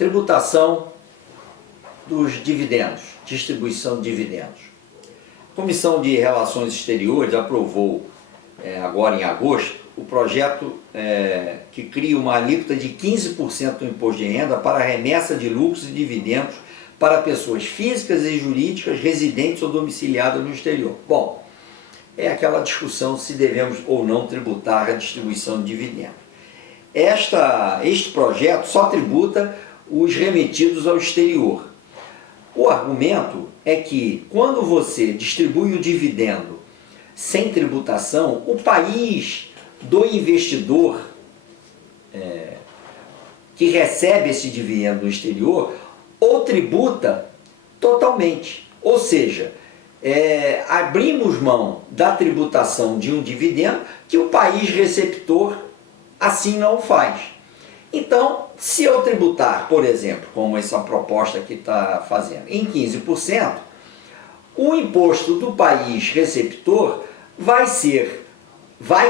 Tributação dos dividendos, distribuição de dividendos. A Comissão de Relações Exteriores aprovou, agora em agosto, o projeto que cria uma alíquota de 15% do imposto de renda para remessa de lucros e dividendos para pessoas físicas e jurídicas residentes ou domiciliadas no exterior. Bom, é aquela discussão se devemos ou não tributar a distribuição de dividendos. Este projeto só tributa os remetidos ao exterior. O argumento é que quando você distribui o dividendo sem tributação, o país do investidor que recebe esse dividendo no exterior ou tributa totalmente. Ou seja, abrimos mão da tributação de um dividendo que o país receptor assim não faz. Então, se eu tributar, por exemplo, como essa proposta que está fazendo, em 15%, o imposto do país receptor vai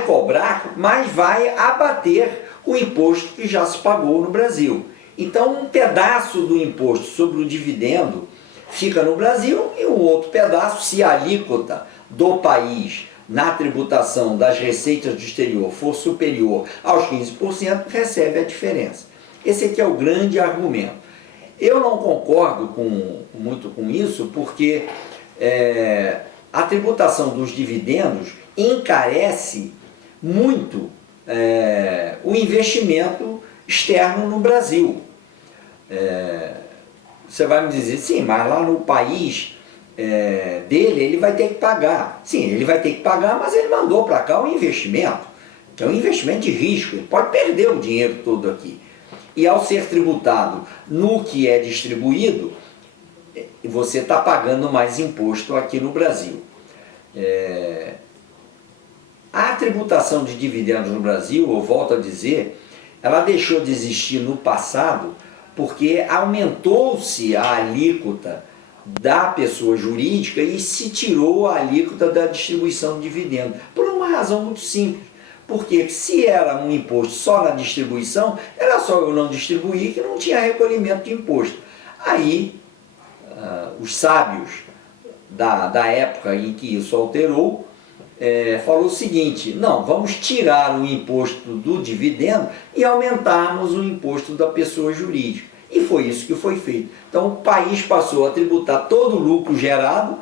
cobrar, mas vai abater o imposto que já se pagou no Brasil. Então, um pedaço do imposto sobre o dividendo fica no Brasil e um outro pedaço, se a alíquota do país na tributação das receitas do exterior for superior aos 15%, recebe a diferença. Esse aqui é o grande argumento. Eu não concordo muito com isso, porque a tributação dos dividendos encarece muito o investimento externo no Brasil. Você vai me dizer, sim, mas lá no país dele, ele vai ter que pagar. Sim, ele vai ter que pagar, mas ele mandou para cá um investimento, que é um investimento de risco, ele pode perder o dinheiro todo aqui. E ao ser tributado no que é distribuído, você está pagando mais imposto aqui no Brasil. A tributação de dividendos no Brasil, eu volto a dizer, ela deixou de existir no passado porque aumentou-se a alíquota da pessoa jurídica e se tirou a alíquota da distribuição de dividendos, por uma razão muito simples. Porque se era um imposto só na distribuição, era só eu não distribuir que não tinha recolhimento de imposto. Aí, os sábios da época em que isso alterou, falou o seguinte, não, vamos tirar o imposto do dividendo e aumentarmos o imposto da pessoa jurídica. E foi isso que foi feito. Então o país passou a tributar todo o lucro gerado,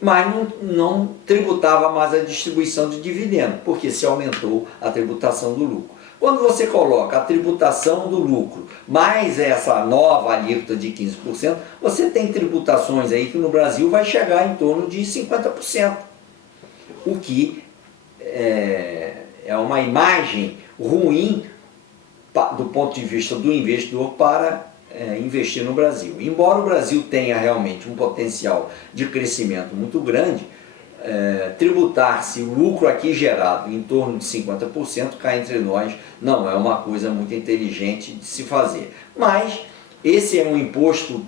mas não tributava mais a distribuição de dividendo, porque se aumentou a tributação do lucro. Quando você coloca a tributação do lucro mais essa nova alíquota de 15%, você tem tributações aí que no Brasil vai chegar em torno de 50%. O que é uma imagem ruim do ponto de vista do investidor para investir no Brasil. Embora o Brasil tenha realmente um potencial de crescimento muito grande, tributar-se o lucro aqui gerado em torno de 50%, cá entre nós, não é uma coisa muito inteligente de se fazer. Mas esse é um imposto,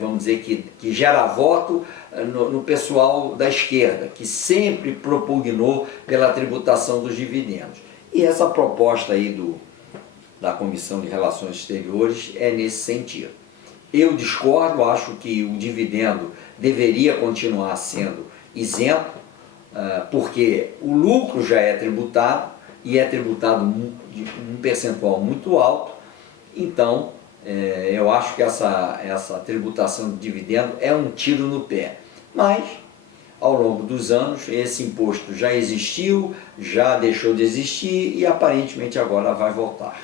vamos dizer, que gera voto no pessoal da esquerda, que sempre propugnou pela tributação dos dividendos. E essa proposta aí da Comissão de Relações Exteriores é nesse sentido. Eu discordo, acho que o dividendo deveria continuar sendo isento, porque o lucro já é tributado, e é tributado de um percentual muito alto. Então, eu acho que essa tributação de dividendo é um tiro no pé. Mas, ao longo dos anos, esse imposto já existiu, já deixou de existir e aparentemente agora vai voltar.